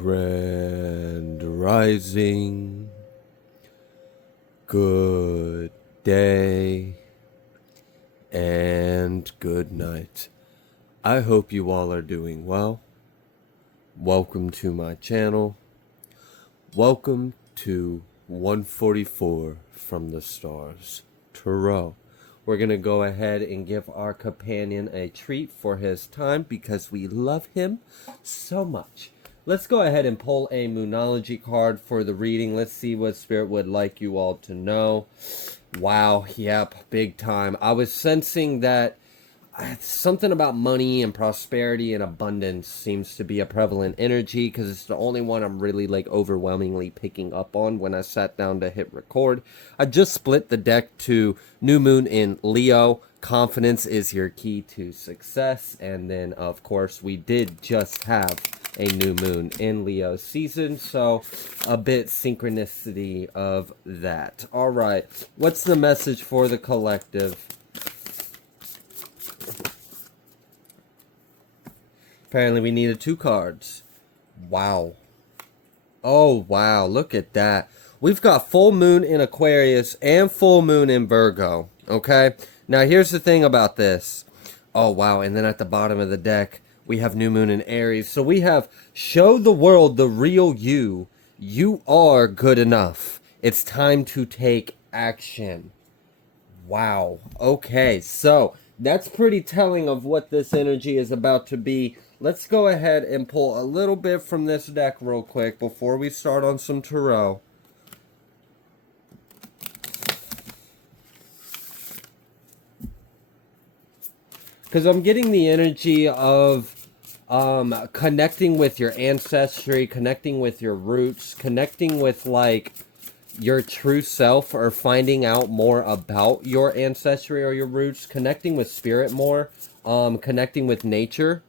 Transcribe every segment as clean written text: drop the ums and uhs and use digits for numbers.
Grand Rising, good day, and good night. I hope you all are doing well. Welcome to my channel. Welcome to 144 from the Stars, Tarot. We're going to go ahead and give our companion a treat for his time because we love him so much. Let's go ahead and pull a Moonology card for the reading. Let's see what Spirit would like you all to know. Wow, yep, big time. I was sensing that something about money and prosperity and abundance seems to be a prevalent energy because it's the only one I'm really overwhelmingly picking up on when I sat down to hit record. I just split the deck to New Moon in Leo. Confidence is your key to success. And then, of course, we did just have a new moon in Leo season, so a bit synchronicity of that. All right, what's the message for the collective? Apparently we needed 2 cards. Wow. Oh, wow. Look at that. We've got full moon in Aquarius and full moon in Virgo. Okay? Now, here's the thing about this. Oh, wow. And then at the bottom of the deck, we have new moon in Aries. So we have show the world the real you. You are good enough. It's time to take action. Wow. Okay. So that's pretty telling of what this energy is about to be. Let's go ahead and pull a little bit from this deck real quick before we start on some tarot. Because I'm getting the energy of connecting with your ancestry, connecting with your roots, connecting with your true self, or finding out more about your ancestry or your roots, connecting with spirit more, connecting with nature.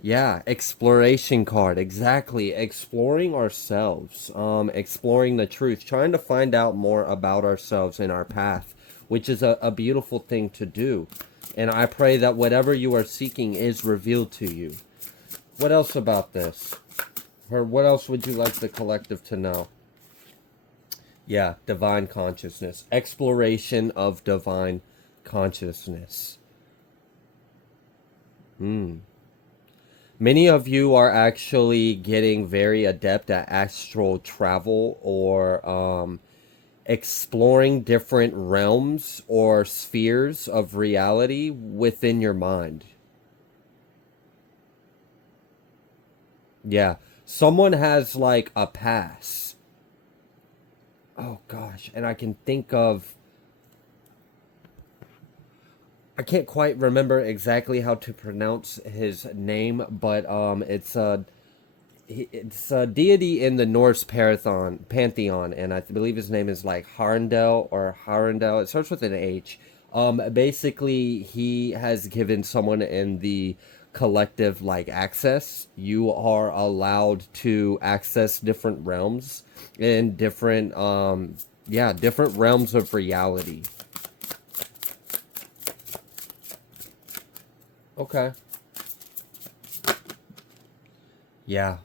Yeah, exploration card, exactly. Exploring ourselves, exploring the truth, trying to find out more about ourselves and our path, which is a beautiful thing to do. And I pray that whatever you are seeking is revealed to you. What else about this? Or what else would you like the collective to know? Yeah, divine consciousness. Exploration of divine consciousness. Many of you are actually getting very adept at astral travel or exploring different realms or spheres of reality within your mind. Yeah, someone has a pass. Oh gosh, and I can think of... I can't quite remember exactly how to pronounce his name, but it's a deity in the Norse pantheon, and I believe his name is Harndel or Harndel. It starts with an H. Basically, he has given someone in the collective access. You are allowed to access different realms and different different realms of reality. Okay. Yeah.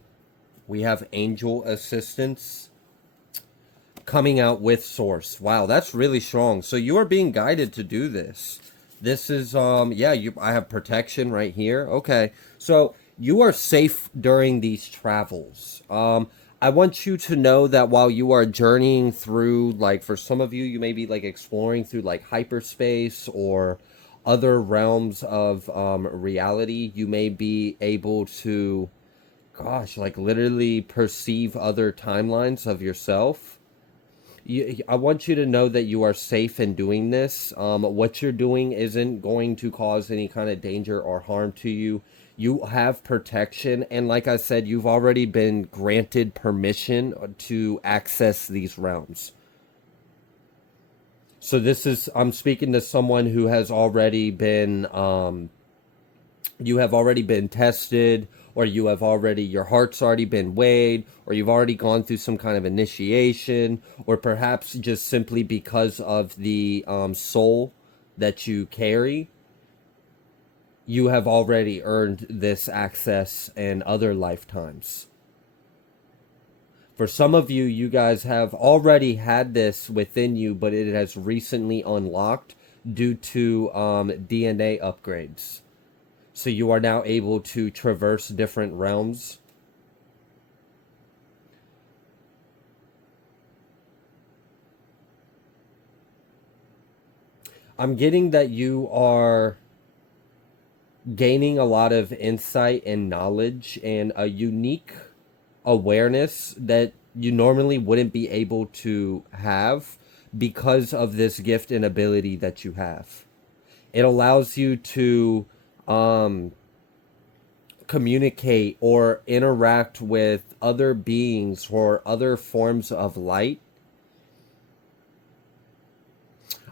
We have angel assistance coming out with source. Wow, that's really strong. So you are being guided to do this. This is, I have protection right here. Okay. So you are safe during these travels. I want you to know that while you are journeying through, for some of you, you may be exploring through hyperspace or other realms of reality. You may be able to, gosh, literally perceive other timelines of yourself. I want you to know that you are safe in doing this. What you're doing isn't going to cause any kind of danger or harm to you. You have protection, and like I said, you've already been granted permission to access these realms. So this is, I'm speaking to someone who has already been, you have already been tested, or you have already, your heart's already been weighed, or you've already gone through some kind of initiation, or perhaps just simply because of the soul that you carry, you have already earned this access in other lifetimes. For some of you, you guys have already had this within you, but it has recently unlocked due to DNA upgrades. So you are now able to traverse different realms. I'm getting that you are gaining a lot of insight and knowledge and a unique awareness that you normally wouldn't be able to have because of this gift and ability that you have. It allows you to communicate or interact with other beings or other forms of light.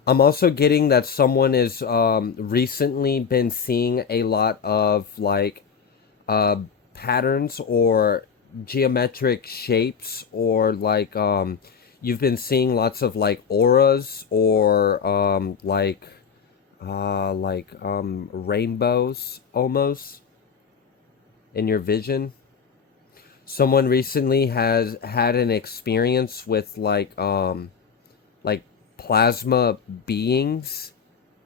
I'm also getting that someone is recently been seeing a lot of like patterns or geometric shapes, or like you've been seeing lots of like auras or rainbows almost in your vision. Someone recently has had an experience with like plasma beings,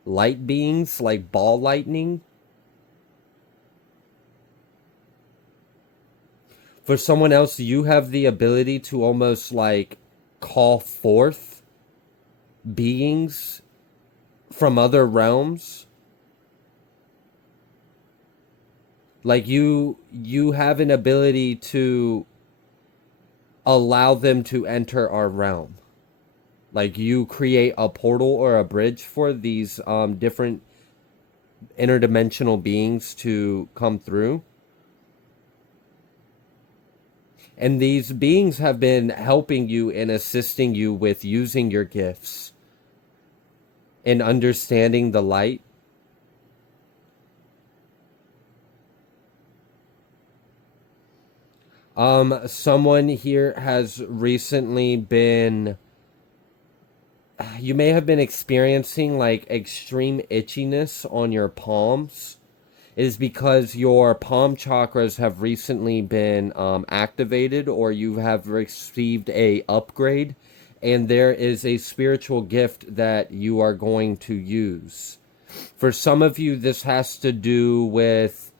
light beings, like ball lightning. For someone else, you have the ability to almost like call forth beings from other realms. Like you have an ability to allow them to enter our realm. Like you create a portal or a bridge for these different interdimensional beings to come through. And these beings have been helping you and assisting you with using your gifts and understanding the light. Someone here has recently been, you may have been experiencing like extreme itchiness on your palms. It is because your palm chakras have recently been activated, or you have received a upgrade, and there is a spiritual gift that you are going to use. For some of you, this has to do with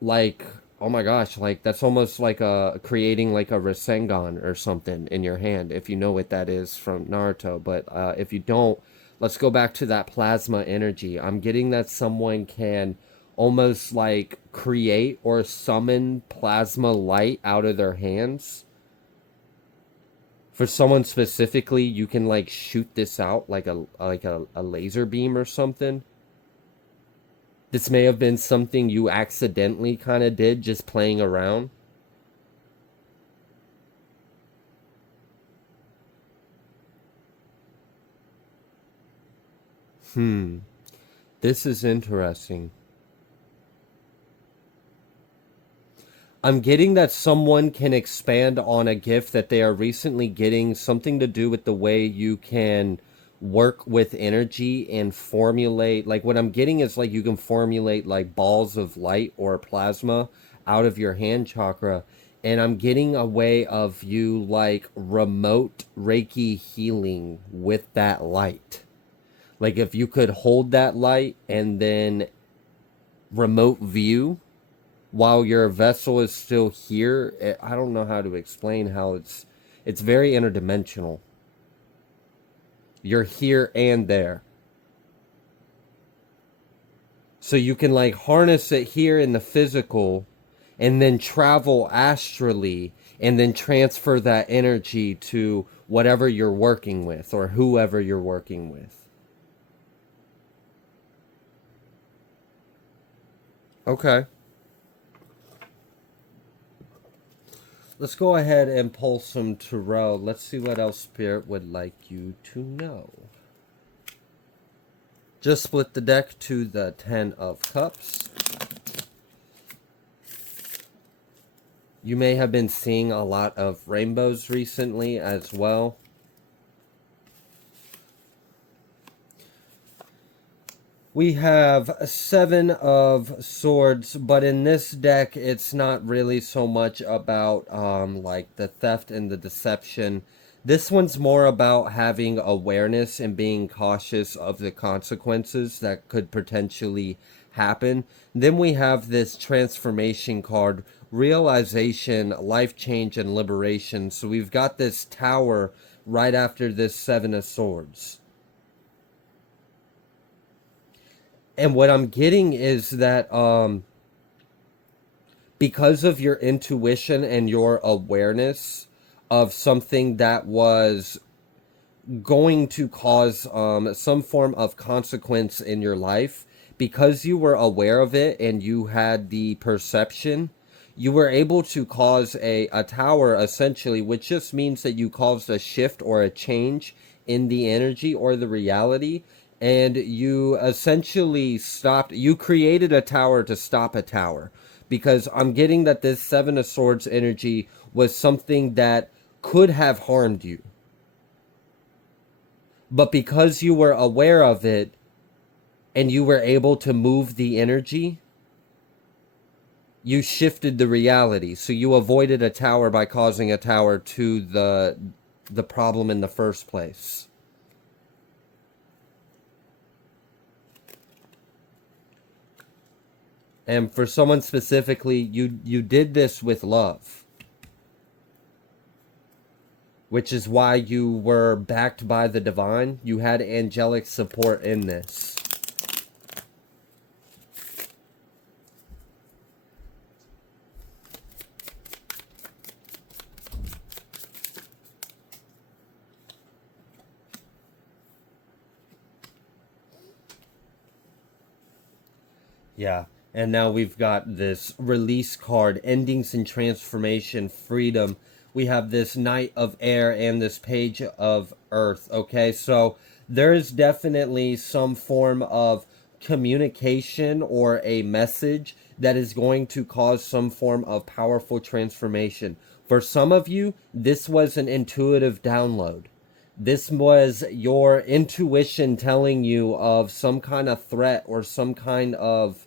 like, oh my gosh, like that's almost like a creating like a Rasengan or something in your hand, if you know what that is from Naruto. But if you don't, let's go back to that plasma energy. I'm getting that someone can almost like create or summon plasma light out of their hands. For someone specifically, you can like shoot this out like a laser beam or something. This may have been something you accidentally kind of did just playing around. This is interesting. I'm getting that someone can expand on a gift that they are recently getting, something to do with the way you can work with energy and formulate. Like what I'm getting is like you can formulate like balls of light or plasma out of your hand chakra. And I'm getting a way of you like remote Reiki healing with that light. Like if you could hold that light and then remote view while your vessel is still here. I don't know how to explain how it's very interdimensional. You're here and there. So you can like harness it here in the physical and then travel astrally and then transfer that energy to whatever you're working with or whoever you're working with. Okay. Let's go ahead and pull some tarot. Let's see what else Spirit would like you to know. Just split the deck to the 10 of Cups. You may have been seeing a lot of rainbows recently as well. We have 7 of Swords, but in this deck, it's not really so much about like the theft and the deception. This one's more about having awareness and being cautious of the consequences that could potentially happen. Then we have this transformation card, realization, life change, and liberation. So we've got this tower right after this 7 of Swords. And what I'm getting is that because of your intuition and your awareness of something that was going to cause some form of consequence in your life, because you were aware of it and you had the perception, you were able to cause a tower, essentially, which just means that you caused a shift or a change in the energy or the reality. And you essentially stopped, you created a tower to stop a tower. Because I'm getting that this 7 of Swords energy was something that could have harmed you. But because you were aware of it and you were able to move the energy, you shifted the reality. So you avoided a tower by causing a tower to the problem in the first place. And for someone specifically, you did this with love, which is why you were backed by the divine. You had angelic support in this. Yeah. And now we've got this release card, endings and transformation, freedom. We have this Knight of Air and this Page of Earth. Okay, so there is definitely some form of communication or a message that is going to cause some form of powerful transformation. For some of you, this was an intuitive download. This was your intuition telling you of some kind of threat or some kind of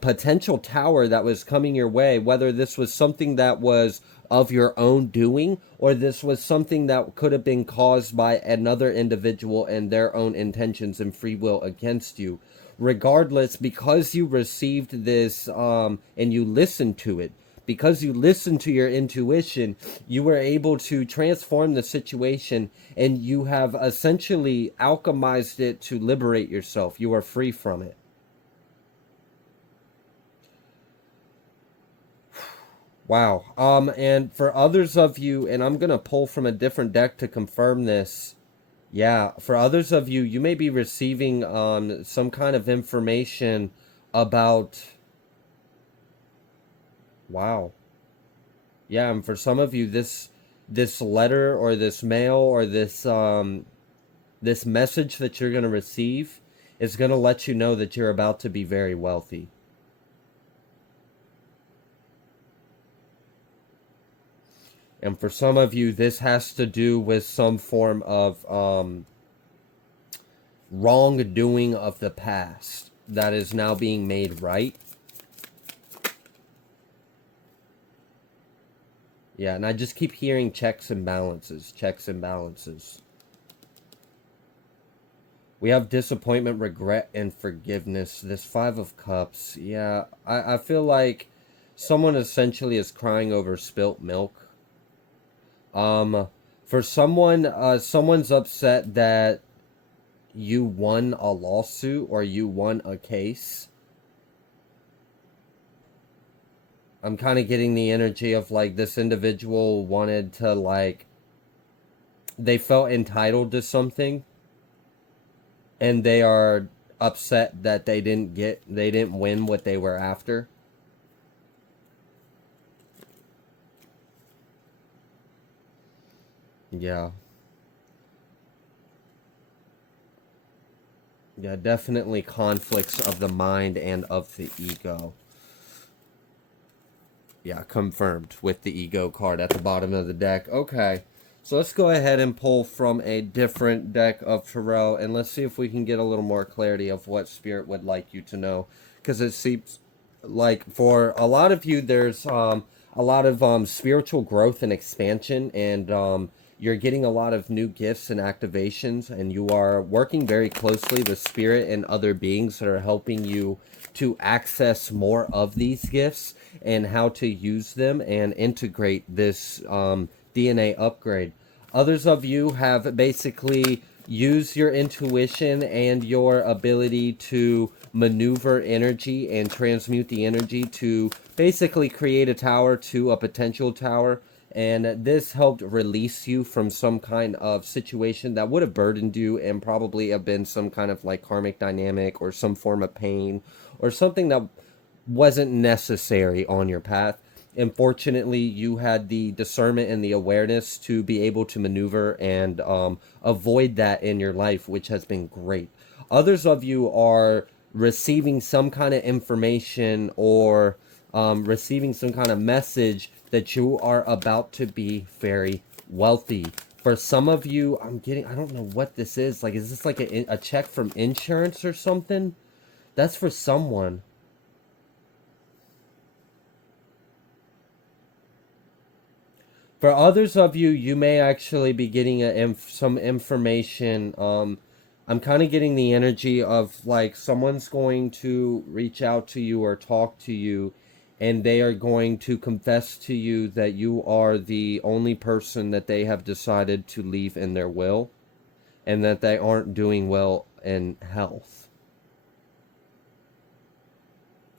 potential tower that was coming your way, whether this was something that was of your own doing or this was something that could have been caused by another individual and their own intentions and free will against you. Regardless, because you received this and you listened to it, because you listened to your intuition, you were able to transform the situation and you have essentially alchemized it to liberate yourself. You are free from it. Wow. And for others of you, and I'm gonna pull from a different deck to confirm this. Yeah, for others of you, you may be receiving some kind of information about. Wow. Yeah, and for some of you, this letter or this mail or this message that you're gonna receive is gonna let you know that you're about to be very wealthy. And for some of you, this has to do with some form of wrongdoing of the past that is now being made right. Yeah, and I just keep hearing checks and balances, checks and balances. We have disappointment, regret, and forgiveness. This 5 of Cups. Yeah, I feel like someone essentially is crying over spilt milk. For someone, someone's upset that you won a lawsuit or you won a case. I'm kind of getting the energy of like this individual wanted to like, they felt entitled to something and they are upset that they didn't win what they were after. Yeah. Yeah, definitely conflicts of the mind and of the ego. Yeah, confirmed with the ego card at the bottom of the deck. Okay. So let's go ahead and pull from a different deck of tarot, and let's see if we can get a little more clarity of what Spirit would like you to know. Because it seems like for a lot of you, there's a lot of spiritual growth and expansion, and you're getting a lot of new gifts and activations, and you are working very closely with Spirit and other beings that are helping you to access more of these gifts and how to use them and integrate this DNA upgrade. Others of you have basically used your intuition and your ability to maneuver energy and transmute the energy to basically create a tower to a potential tower. And this helped release you from some kind of situation that would have burdened you and probably have been some kind of like karmic dynamic or some form of pain or something that wasn't necessary on your path. Unfortunately, you had the discernment and the awareness to be able to maneuver and avoid that in your life, which has been great. Others of you are receiving some kind of information or receiving some kind of message that you are about to be very wealthy. For some of you, I don't know what this is. Like, is this like a check from insurance or something? That's for someone. For others of you, you may actually be getting some information. I'm kind of getting the energy of like someone's going to reach out to you or talk to you, and they are going to confess to you that you are the only person that they have decided to leave in their will, and that they aren't doing well in health.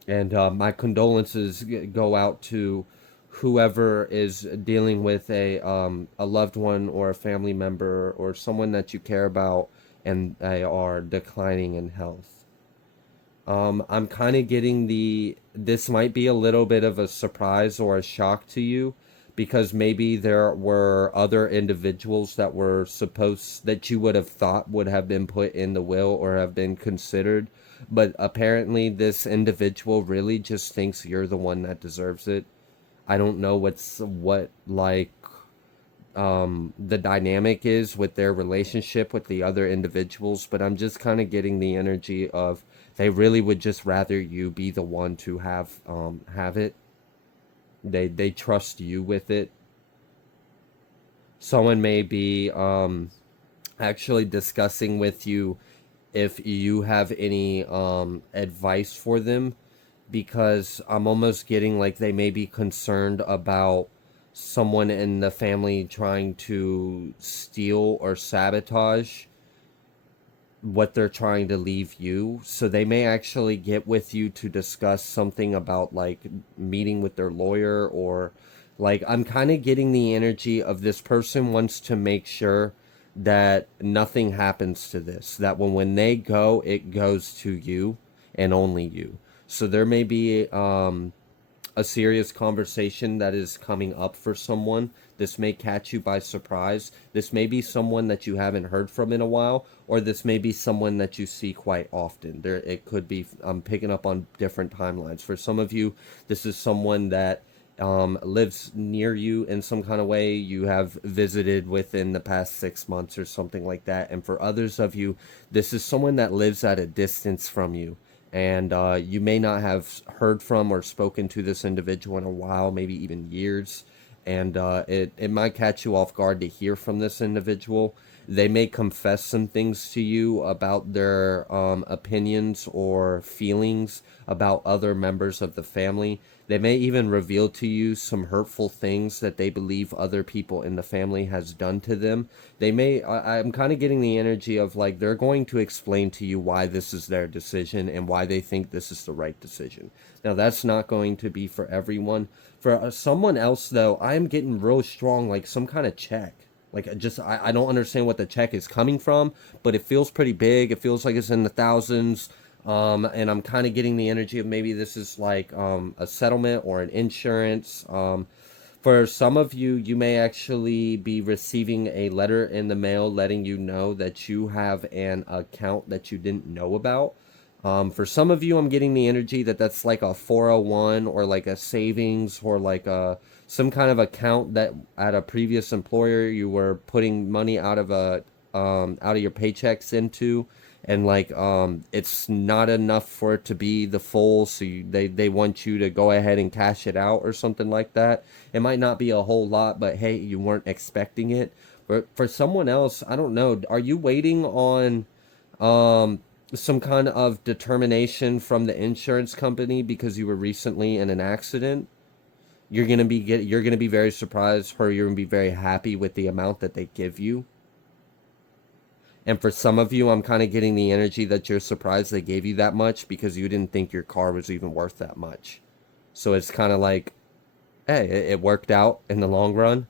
And my condolences go out to whoever is dealing with a loved one or a family member or someone that you care about and they are declining in health. I'm kind of getting this might be a little bit of a surprise or a shock to you because maybe there were other individuals that were supposed that you would have thought would have been put in the will or have been considered, but apparently this individual really just thinks you're the one that deserves it. I don't know what like the dynamic is with their relationship with the other individuals, but I'm just kind of getting the energy of they really would just rather you be the one to have it. They trust you with it. Someone may be actually discussing with you if you have any advice for them, because I'm almost getting like they may be concerned about someone in the family trying to steal or sabotage what they're trying to leave you. So they may actually get with you to discuss something about like meeting with their lawyer, or like I'm kind of getting the energy of this person wants to make sure that nothing happens to this, that when they go, it goes to you and only you. So there may be a serious conversation that is coming up for someone. This may catch you by surprise. This may be someone that you haven't heard from in a while, or this may be someone that you see quite often. There, it could be. I'm picking up on different timelines. For some of you, this is someone that lives near you in some kind of way. You have visited within the past 6 months or something like that. And for others of you, this is someone that lives at a distance from you, and you may not have heard from or spoken to this individual in a while, maybe even years, and it might catch you off guard to hear from this individual. They may confess some things to you about their opinions or feelings about other members of the family. They may even reveal to you some hurtful things that they believe other people in the family has done to them. They may, I'm kind of getting the energy of like they're going to explain to you why this is their decision and why they think this is the right decision. Now, that's not going to be for everyone. For someone else, though, I'm getting real strong, like some kind of check. Like, just, I don't understand what the check is coming from, but it feels pretty big. It feels like it's in the thousands. And I'm kind of getting the energy of maybe this is like a settlement or an insurance. For some of you, you may actually be receiving a letter in the mail letting you know that you have an account that you didn't know about. For some of you, I'm getting the energy that that's like a 401 or like a savings or like a some kind of account that at a previous employer you were putting money out of out of your paychecks into, and like it's not enough for it to be the full, so they want you to go ahead and cash it out or something like that. It might not be a whole lot, but hey, you weren't expecting it. But for someone else, I don't know. Are you waiting on um some kind of determination from the insurance company because you were recently in an accident? You're gonna be very surprised, or you're gonna be very happy with the amount that they give you. And for some of you, I'm kind of getting the energy that you're surprised they gave you that much because you didn't think your car was even worth that much. So it's kind of like, hey, it worked out in the long run.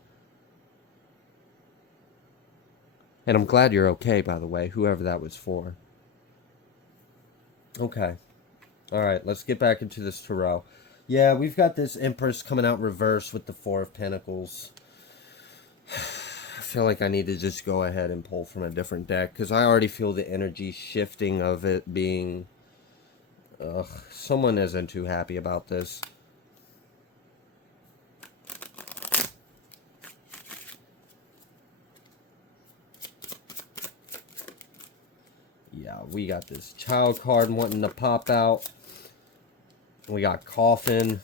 And I'm glad you're okay, by the way, whoever that was for. Okay. All right, let's get back into this tarot. Yeah, we've got this Empress coming out reverse with the Four of Pentacles. I feel like I need to just go ahead and pull from a different deck because I already feel the energy shifting of it being... Ugh, someone isn't too happy about this. Yeah, we got this Child card wanting to pop out. We got Coffin,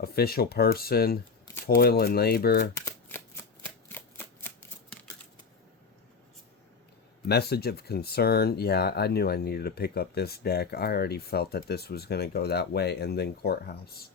Official Person, Toil and Labor, Message of Concern. Yeah, I knew I needed to pick up this deck. I already felt that this was going to go that way. And then Courthouse.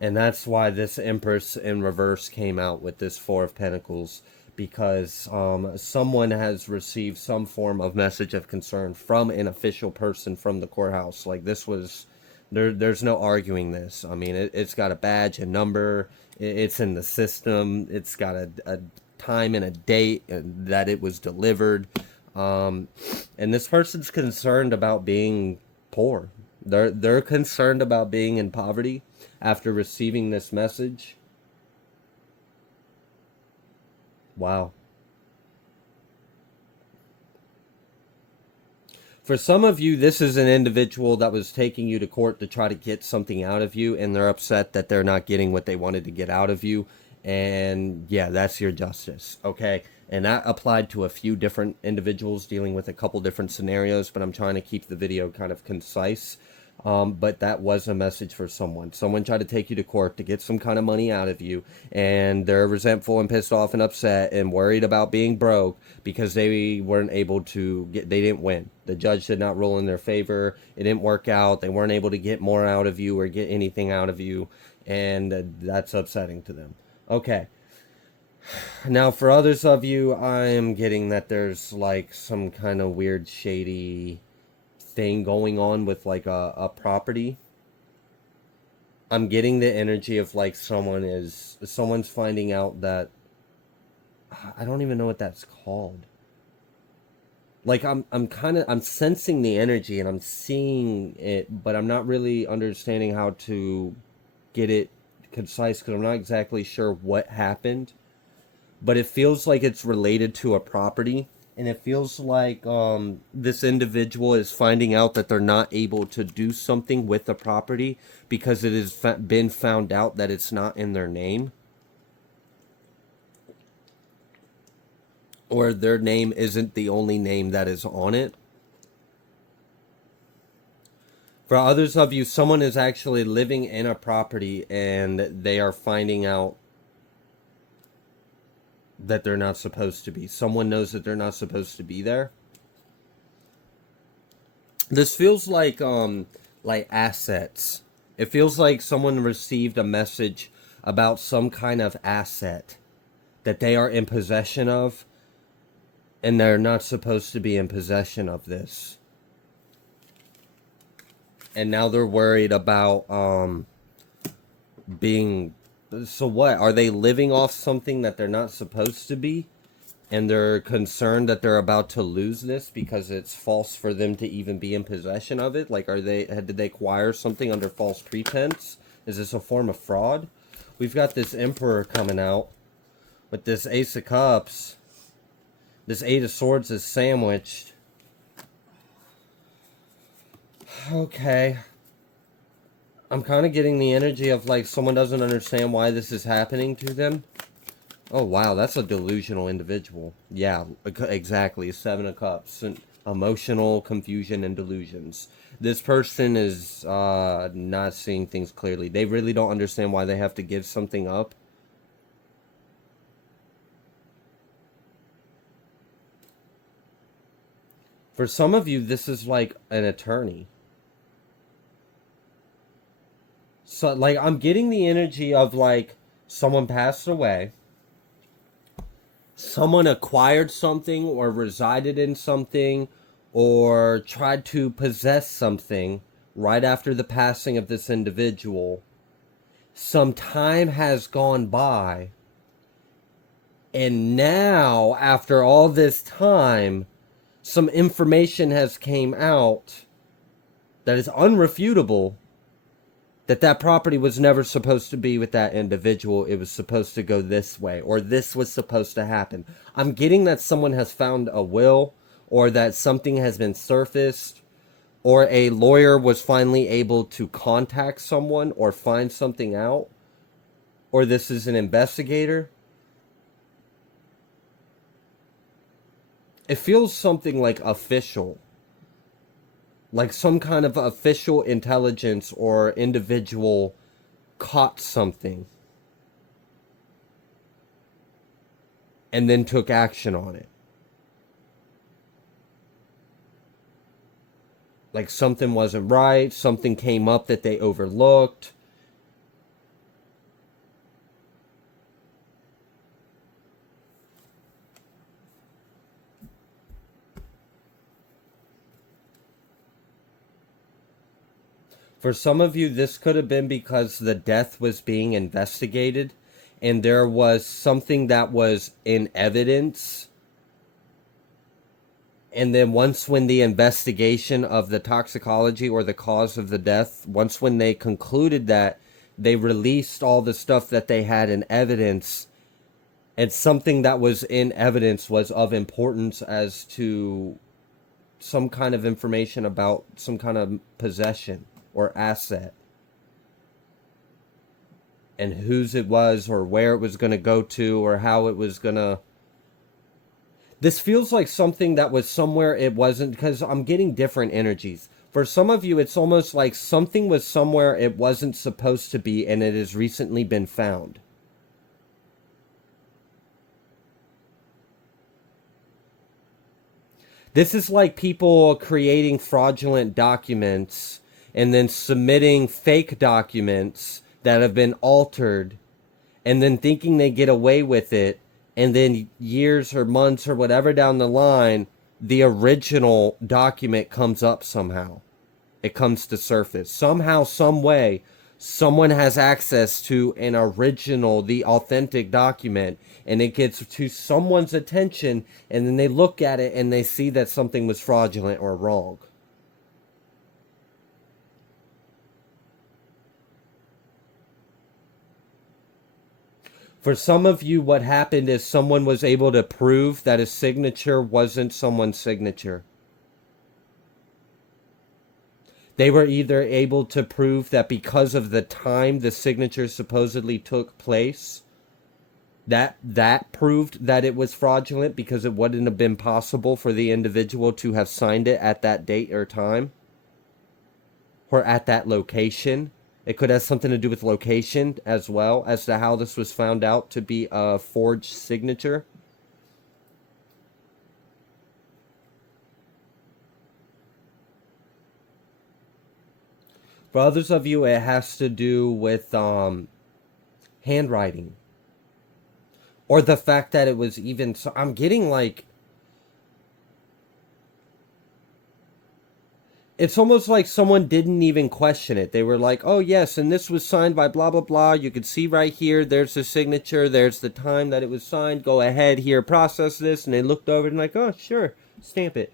And that's why this Empress in reverse came out with this Four of Pentacles. Because someone has received some form of message of concern from an official person from the courthouse. Like this was... There's no arguing this. I mean, it's got a badge, a number. It's in the system. It's got a time and a date that it was delivered. And this person's concerned about being poor. They're concerned about being in poverty after receiving this message. Wow. For some of you, this is an individual that was taking you to court to try to get something out of you, and they're upset that they're not getting what they wanted to get out of you. And yeah, that's your justice, okay? And that applied to a few different individuals dealing with a couple different scenarios, but I'm trying to keep the video kind of concise. But that was a message for someone. Someone tried to take you to court to get some kind of money out of you, and they're resentful and pissed off and upset and worried about being broke because they weren't able to get, they didn't win. The judge did not rule in their favor. It didn't work out. They weren't able to get more out of you or get anything out of you, and that's upsetting to them. Okay. Now, for others of you, I am getting that there's like some kind of weird, shady thing going on with like a property. I'm getting the energy of like someone's finding out that I don't even know what that's called. Like I'm sensing the energy and I'm seeing it, but I'm not really understanding how to get it concise because I'm not exactly sure what happened. But it feels like it's related to a property. And it feels like this individual is finding out that they're not able to do something with the property because it has been found out that it's not in their name. Or their name isn't the only name that is on it. For others of you, someone is actually living in a property and they are finding out that they're not supposed to be. Someone knows that they're not supposed to be there. This feels like assets. It feels like someone received a message about some kind of asset that they are in possession of, and they're not supposed to be in possession of this. And now they're worried about being... So what? Are they living off something that they're not supposed to be? And they're concerned that they're about to lose this because it's false for them to even be in possession of it? Like, did they acquire something under false pretense? Is this a form of fraud? We've got this Emperor coming out with this Ace of Cups. This Eight of Swords is sandwiched. Okay. I'm kind of getting the energy of like someone doesn't understand why this is happening to them. Oh, wow, that's a delusional individual. Yeah, exactly. Seven of Cups. And emotional confusion and delusions. This person is not seeing things clearly. They really don't understand why they have to give something up. For some of you, this is like an attorney. So, like, I'm getting the energy of like someone passed away. Someone acquired something or resided in something or tried to possess something right after the passing of this individual. Some time has gone by, and now after all this time, some information has came out that is unrefutable that that property was never supposed to be with that individual. It was supposed to go this way, or this was supposed to happen. I'm getting that someone has found a will, or that something has been surfaced, or a lawyer was finally able to contact someone or find something out, or this is an investigator. It feels something like official, like some kind of official intelligence or individual caught something and then took action on it. Like something wasn't right, something came up that they overlooked. For some of you, this could have been because the death was being investigated and there was something that was in evidence. And then once when the investigation of the toxicology or the cause of the death, once when they concluded that, they released all the stuff that they had in evidence, and something that was in evidence was of importance as to some kind of information about some kind of possession or asset, and whose it was or where it was going to go to or how it was going to. This feels like something that was somewhere it wasn't, because I'm getting different energies. For some of you, it's almost like something was somewhere it wasn't supposed to be and it has recently been found. This is like people creating fraudulent documents and then submitting fake documents that have been altered and then thinking they get away with it. And then years or months or whatever down the line, the original document comes up somehow. It comes to surface. Somehow, some way, someone has access to an original, the authentic document, and it gets to someone's attention, and then they look at it and they see that something was fraudulent or wrong. For some of you, what happened is someone was able to prove that a signature wasn't someone's signature. They were either able to prove that because of the time the signature supposedly took place, that proved that it was fraudulent because it wouldn't have been possible for the individual to have signed it at that date or time or at that location. It could have something to do with location as well as to how this was found out to be a forged signature. For others of you, it has to do with handwriting. Or the fact that it was even... So I'm getting like... It's almost like someone didn't even question it. They were like, oh, yes, and this was signed by blah, blah, blah. You can see right here, there's the signature. There's the time that it was signed. Go ahead here, process this. And they looked over and like, oh, sure, stamp it.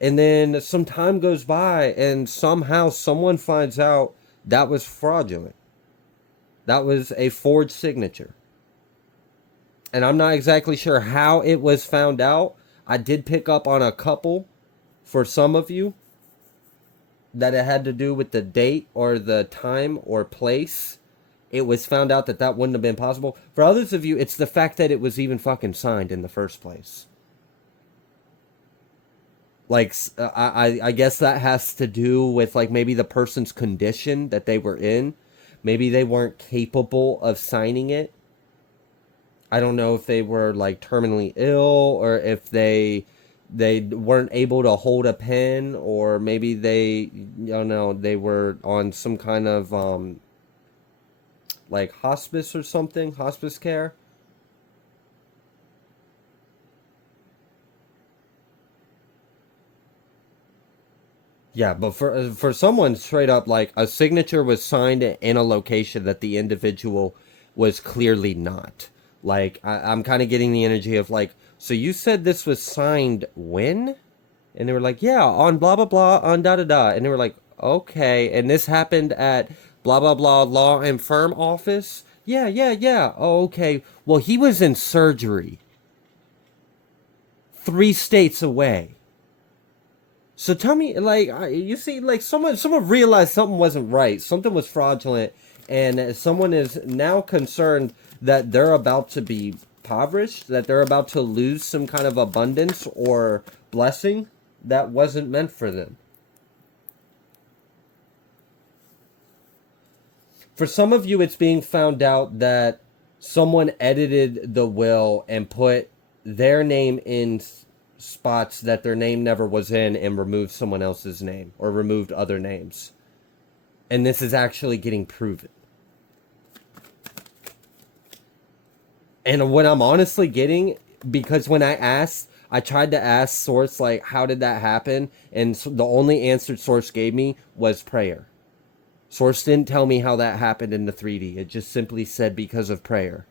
And then some time goes by and somehow someone finds out that was fraudulent. That was a forged signature. And I'm not exactly sure how it was found out. I did pick up on a couple for some of you. that it had to do with the date or the time or place, it was found out that that wouldn't have been possible. For others of you, it's the fact that it was even fucking signed in the first place. Like, I guess that has to do with, like, maybe the person's condition that they were in. Maybe they weren't capable of signing it. I don't know if they were, like, terminally ill, or if they weren't able to hold a pen, or maybe they, you know, they were on some kind of like hospice or something, hospice care. Yeah, but for someone straight up, like, a signature was signed in a location that the individual was clearly not. Like, I'm kind of getting the energy of, like, so you said this was signed when? And they were like, yeah, on blah blah blah, on da da da. And they were like, okay, and this happened at blah blah blah law and firm office. Yeah, yeah, yeah. Oh, okay. Well, he was in surgery 3 states away. So tell me, like, you see, like, someone realized something wasn't right, something was fraudulent, and someone is now concerned that they're about to be impoverished, that they're about to lose some kind of abundance or blessing that wasn't meant for them. For some of you, it's being found out that someone edited the will and put their name in spots that their name never was in, and removed someone else's name or removed other names. And this is actually getting proven. And what I'm honestly getting, because when I tried to ask Source, like, how did that happen? And so the only answer Source gave me was prayer. Source didn't tell me how that happened in the 3D. It just simply said because of prayer.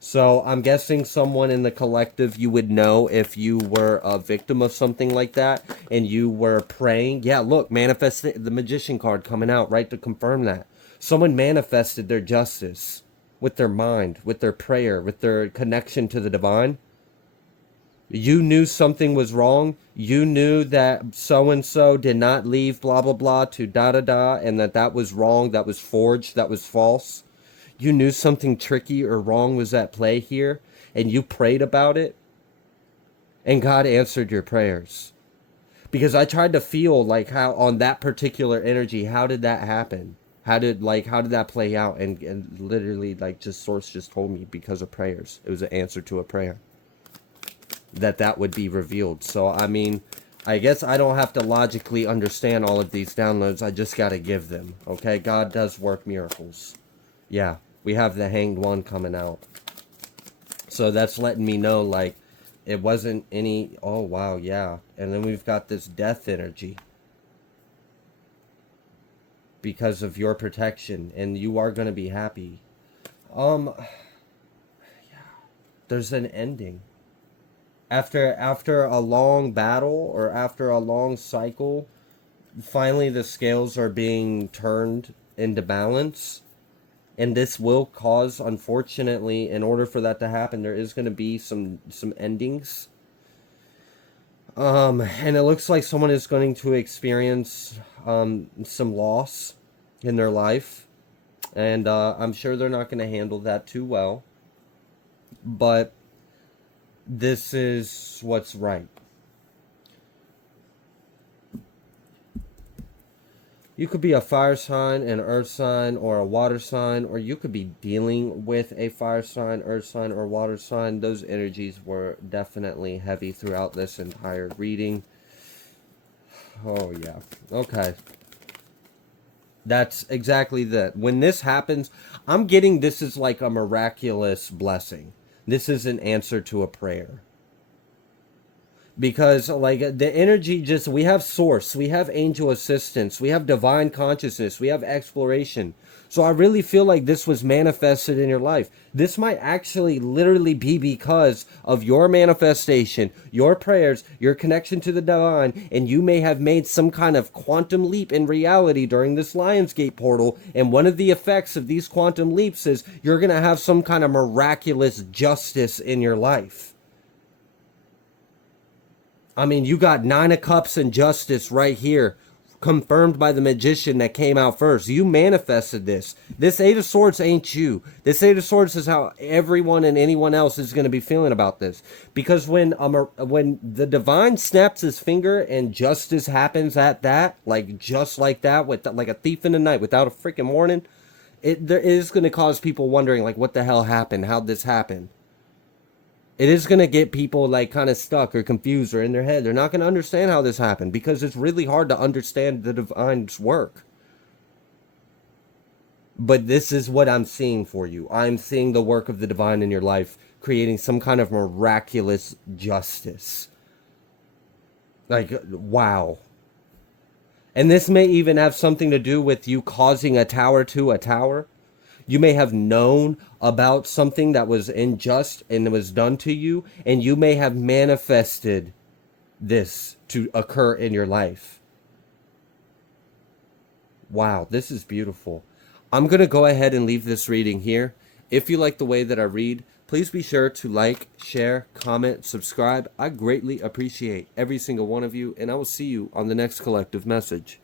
So I'm guessing someone in the collective, you would know if you were a victim of something like that and you were praying. Yeah, look, manifest the magician card coming out, right, to confirm that. Someone manifested their justice with their mind, with their prayer, with their connection to the divine. You knew something was wrong. You knew that so-and-so did not leave blah, blah, blah to da-da-da, and that was wrong, that was forged, that was false. You knew something tricky or wrong was at play here, and you prayed about it, and God answered your prayers. Because I tried to feel, like, how on that particular energy, how did that happen? How did that play out? And literally, like, just Source just told me because of prayers. It was an answer to a prayer. That would be revealed. So, I mean, I guess I don't have to logically understand all of these downloads. I just got to give them. Okay? God does work miracles. Yeah. We have the Hanged One coming out. So that's letting me know, like, it wasn't any... Oh, wow, yeah. And then we've got this death energy. Because of your protection. And you are going to be happy. Yeah. There's an ending. After a long battle, or after a long cycle, finally the scales are being turned into balance. And this will cause, unfortunately, in order for that to happen, there is going to be some endings. And it looks like someone is going to experience some loss in their life. And I'm sure they're not going to handle that too well. But this is what's right. You could be a fire sign, an earth sign, or a water sign, or you could be dealing with a fire sign, earth sign, or water sign. Those energies were definitely heavy throughout this entire reading. Oh, yeah. Okay. That's exactly that. When this happens, I'm getting this is like a miraculous blessing. This is an answer to a prayer. Because, like, the energy just, we have source, we have angel assistance, we have divine consciousness, we have exploration. So I really feel like this was manifested in your life. This might actually literally be because of your manifestation, your prayers, your connection to the divine, and you may have made some kind of quantum leap in reality during this Lionsgate portal. And one of the effects of these quantum leaps is you're going to have some kind of miraculous justice in your life. I mean, you got 9 of Cups and Justice right here. confirmed by the magician that came out first. You manifested this. This Eight of Swords ain't you. This Eight of Swords is how everyone and anyone else is going to be feeling about this. Because when the divine snaps his finger and justice happens at that, like just like that, with like a thief in the night without a freaking warning, there is going to cause people wondering, like, what the hell happened? How'd this happen? It is going to get people like kind of stuck or confused or in their head. They're not going to understand how this happened because it's really hard to understand the divine's work. But this is what I'm seeing for you. I'm seeing the work of the divine in your life, creating some kind of miraculous justice. Like, wow. And this may even have something to do with you causing a tower to a tower. You may have known about something that was unjust and it was done to you, and you may have manifested this to occur in your life. Wow, this is beautiful. I'm going to go ahead and leave this reading here. If you like the way that I read, please be sure to like, share, comment, subscribe. I greatly appreciate every single one of you, and I will see you on the next collective message.